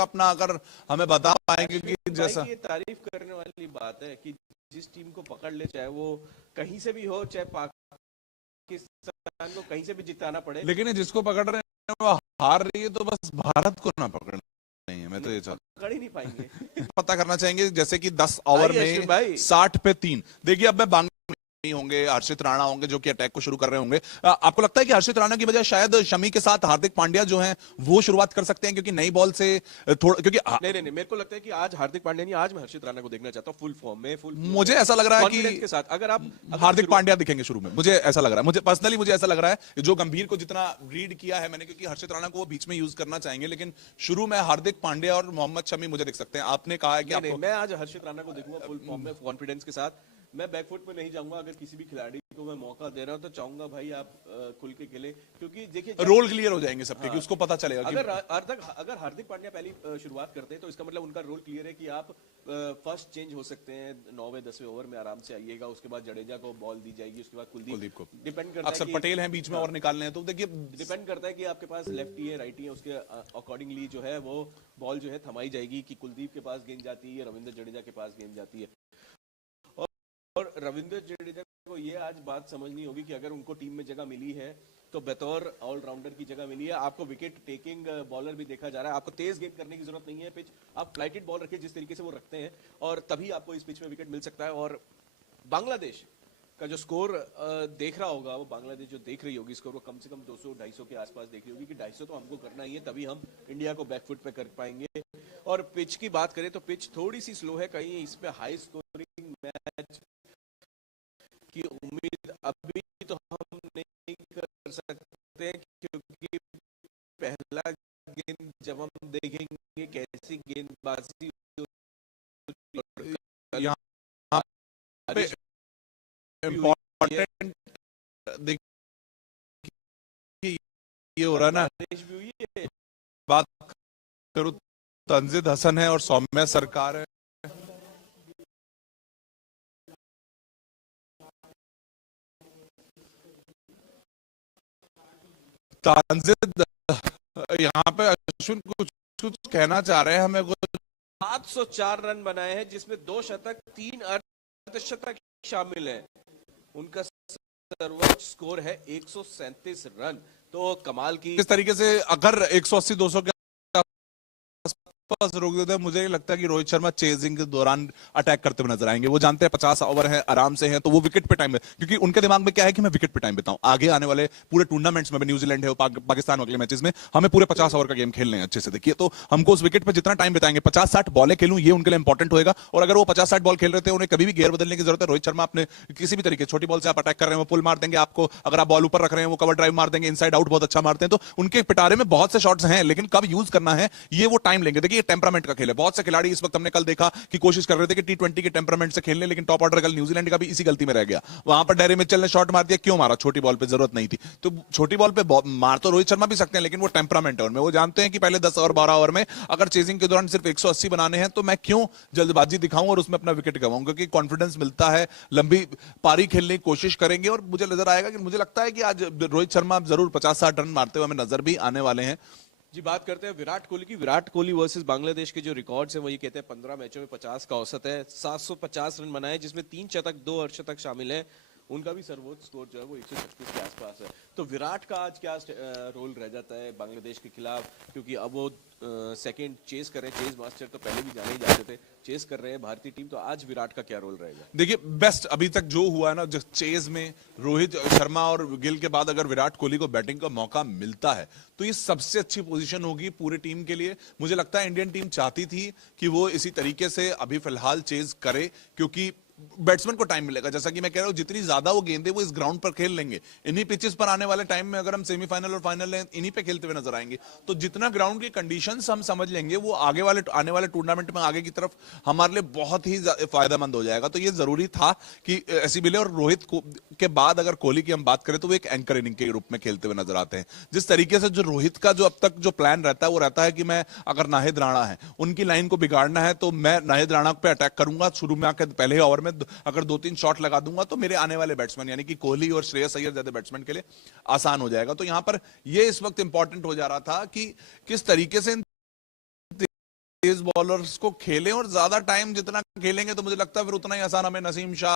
अपना अगर हमें बता पाएंगे कि जैसा ये तारीफ करने वाली बात है कि जिस टीम को पकड़ ले, चाहे वो कहीं से भी हो, चाहे पाकिस्तान को कहीं से भी जिताना पड़े, लेकिन जिसको पकड़ रहे हैं वो हार रही है, तो बस भारत को ना पकड़ नहीं है। मैं तो ये पकड़ ही नहीं पाएंगे। पता करना चाहेंगे जैसे कि 10 ओवर में भाई 60 पे 3। देखिए अब मैं बांग्लादेश होंगे, हर्षित राणा होंगे जो कि अटैक को शुरू कर रहे होंगे। आपको लगता है कि हर्षित राणा की बजाय शायद शमी के साथ हार्दिक पांड्या जो हैं वो शुरुआत कर सकते हैं, क्योंकि नई बॉल से थोड़ा, क्योंकि नहीं, मेरे को लगता है कि आज हार्दिक पांड्या नहीं, आज मैं हर्षित राणा को देखना चाहता हूं फुल फॉर्म में, मुझे ऐसा लग रहा है कि के साथ अगर आप हार्दिक पांड्या दिखेंगे शुरू में। मुझे ऐसा लग रहा है, मुझे पर्सनली मुझे ऐसा लग रहा है जो गंभीर को जितना रीड किया है मैंने, क्योंकि हर्षित राणा को वो बीच में यूज करना चाहेंगे, लेकिन शुरू में हार्दिक पांड्या और मोहम्मद शमी मुझे दिख सकते हैं। आपने कहा है कि मैं आज हर्षित राणा को देखूंगा फुल फॉर्म में, कॉन्फिडेंस के साथ। मैं बैकफुट में नहीं जाऊंगा। अगर किसी भी खिलाड़ी को मैं मौका दे रहा हूं तो चाहूंगा भाई आप खुल के खेले, क्योंकि देखिए रोल क्लियर हो जाएंगे सबके, कि उसको पता चलेगा अगर हार्दिक पांड्या पहली शुरुआत करते हैं तो इसका मतलब उनका रोल क्लियर है कि आप फर्स्ट चेंज हो सकते हैं, 9वें 10वें ओवर में आराम से आइएगा, उसके बाद जडेजा को बॉल दी जाएगी, उसके बाद कुलदीप को। डिपेंड करता है, अक्सर पटेल हैं बीच में और निकालने हैं, तो देखिए डिपेंड करता है कि आपके पास लेफ्टी है राइटी है, उसके अकॉर्डिंगली जो है वो बॉल जो है थमाई जाएगी कि कुलदीप के पास गेंद जाती है, रविंद्र जडेजा के पास गेंद जाती है। और रविंद्र जडेजा को ये आज बात समझनी होगी कि अगर उनको टीम में जगह मिली है तो बतौर ऑलराउंडर की जगह मिली है। आपको विकेट टेकिंग बॉलर भी देखा जा रहा है, आपको तेज गेंद करने की जरूरत नहीं है। पिच आप फ्लाइटेड बॉल रखिए जिस तरीके से वो रखते हैं, और तभी आपको इस पिच में विकेट मिल सकता है। और बांग्लादेश का जो स्कोर देख रहा होगा, वो बांग्लादेश जो देख रही होगी स्कोर, वो कम से कम 200-250 के आसपास देख रही होगी कि 250 तो हमको करना ही है, तभी हम इंडिया को बैकफुट पे कर पाएंगे। और पिच की बात करें तो पिच थोड़ी सी स्लो है, कहीं इस पे हाई स्कोरिंग मैच की उम्मीद अभी तो हम नहीं कर सकते, क्योंकि पहला गेंद जब हम देखेंगे कैसी गेंदबाजी यहाँ पे इम्पोर्टेंट देखिए ये हो रहा है ना, बात करूं तंजीद हसन है और सौम्या सरकार है। तंजीद यहाँ पे अश्विन कुछ कुछ कहना चाह रहे हैं हमें। 704 रन बनाए हैं, जिसमें 2 शतक 3 अर्धशतक शामिल है। उनका सर्वोच्च स्कोर है 137 रन। तो कमाल की किस तरीके से अगर 180-200 के रोक देते हैं, मुझे नहीं लगता कि रोहित शर्मा चेजिंग के दौरान अटैक करते हुए नजर आएंगे। वो जानते हैं 50 ओवर है, आराम से हैं, तो वो विकेट पे टाइम है, क्योंकि उनके दिमाग में क्या है कि मैं विकेट पे टाइम बिताऊं। आगे आने वाले पूरे टूर्नामेंट्स में, न्यूजीलैंड है, पाकिस्तान अगले मैचेस में, हमें पूरे 50 ओवर का गेम खेलने हैं अच्छे से। देखिए तो हमको उस विकेट पे जितना टाइम बिताएंगे, 50-60 बॉलें खेलूं, ये उनके लिए इंपॉर्टेंट होगा। और अगर वो 50-60 बॉल खेल रहे थे, उन्हें कभी भी गेयर बदलने की जरूरत है। रोहित शर्मा अपने किसी भी तरीके छोटी बॉल से आप अटैक कर रहे हैं, वो पुल मार देंगे आपको। अगर आप बॉल ऊपर रख रहे हैं, वो कवर ड्राइव मार देंगे, इनसाइड आउट बहुत अच्छा मारते हैं। तो उनके पिटारे में बहुत से शॉट्स हैं, लेकिन कब यूज करना है ये वो टाइम लेंगे। देखिए टेम्परामेंट का खेल है। बहुत से खिलाड़ी इस वक्त हमने कल देखा कि कोशिश कर रहे थे कि टी20 के टेम्परामेंट से खेलने, लेकिन टॉप ऑर्डर कल न्यूजीलैंड का भी इसी गलती में रह गया। वहां पर डेरी मिचेल ने शॉट मार दिया, क्यों मारा? छोटी बॉल पे जरूरत नहीं थी। तो छोटी बॉल पे मार तो रोहित शर्मा भी सकते हैं, लेकिन वो टेम्परामेंट है उनमें। वो जानते हैं कि पहले 10 और 12 ओवर में अगर चेजिंग के दौरान सिर्फ 180 बनाने हैं, तो मैं क्यों जल्दबाजी दिखाऊं और उसमें अपना विकेट गवाऊं, क्योंकि कॉन्फिडेंस मिलता है। लंबी पारी खेलने की कोशिश करेंगे और मुझे नजर आएगा कि मुझे लगता है कि आज रोहित शर्मा जरूर 50-60 रन मारते हुए हमें नजर भी आने वाले हैं। जी, बात करते हैं विराट कोहली की। विराट कोहली वर्सेस बांग्लादेश के जो रिकॉर्ड्स हैं वो ये कहते हैं 15 मैचों में 50 का औसत है, 750 रन बनाए, जिसमें 3 शतक 2 अर्धशतक शामिल है। उनका भी सर्वोच्च स्कोर जो है वो 136 के आसपास है। तो विराट का आज क्या रोल रह जाता है बांग्लादेश के खिलाफ, क्योंकि अब वो सेकंड चेस कर रहे हैं। चेस मास्टर तो पहले भी जाने ही जाते थे, चेस कर रहे हैं भारतीय टीम। तो आज विराट का क्या रोल रहेगा? देखिए बेस्ट अभी तक जो हुआ है ना, जो चेज में रोहित शर्मा और गिल के बाद अगर विराट कोहली को बैटिंग का मौका मिलता है, तो ये सबसे अच्छी पोजीशन होगी पूरी टीम के लिए। मुझे लगता है इंडियन टीम चाहती थी कि वो इसी तरीके से अभी फिलहाल चेज करे, क्योंकि बैट्समैन को टाइम मिलेगा। जैसा कि मैं कह रहा हूं, जितनी ज्यादा वो गेंदे वो इस ग्राउंड पर खेल लेंगे, इन्हीं पिचेस पर आने वाले टाइम में अगर हम सेमीफाइनल और फाइनल इन्हीं पे खेलते हुए नजर आएंगे, तो जितना ग्राउंड की कंडीशंस हम समझ लेंगे, वो आगे वाले आने वाले टूर्नामेंट में आगे की तरफ हमारे लिए बहुत ही फायदेमंद हो जाएगा। तो ये जरूरी था कि ऐसी मिले। और रोहित के बाद अगर कोहली की हम बात करें, तो वो एक एंकर इनिंग के रूप में खेलते हुए नजर आते हैं। जिस तरीके से जो रोहित का जो अब तक जो प्लान रहता है, वो रहता है कि मैं अगर नाहिद राणा है, उनकी लाइन को बिगाड़ना है, तो मैं नाहिद राणा पे अटैक करूंगा। शुरू में आकर पहले ओवर में अगर 2-3 शॉट लगा दूंगा, तो मेरे आने वाले बैट्समैन यानी कि कोहली और श्रेयस अय्यर जैसे बैट्समैन के लिए आसान हो जाएगा। तो यहां पर यह इस वक्त इंपॉर्टेंट हो जा रहा था कि किस तरीके से तेज बॉलर्स को खेलें और ज्यादा टाइम जितना खेलेंगे तो मुझे लगता है फिर उतना ही आसान हमें नसीम शाह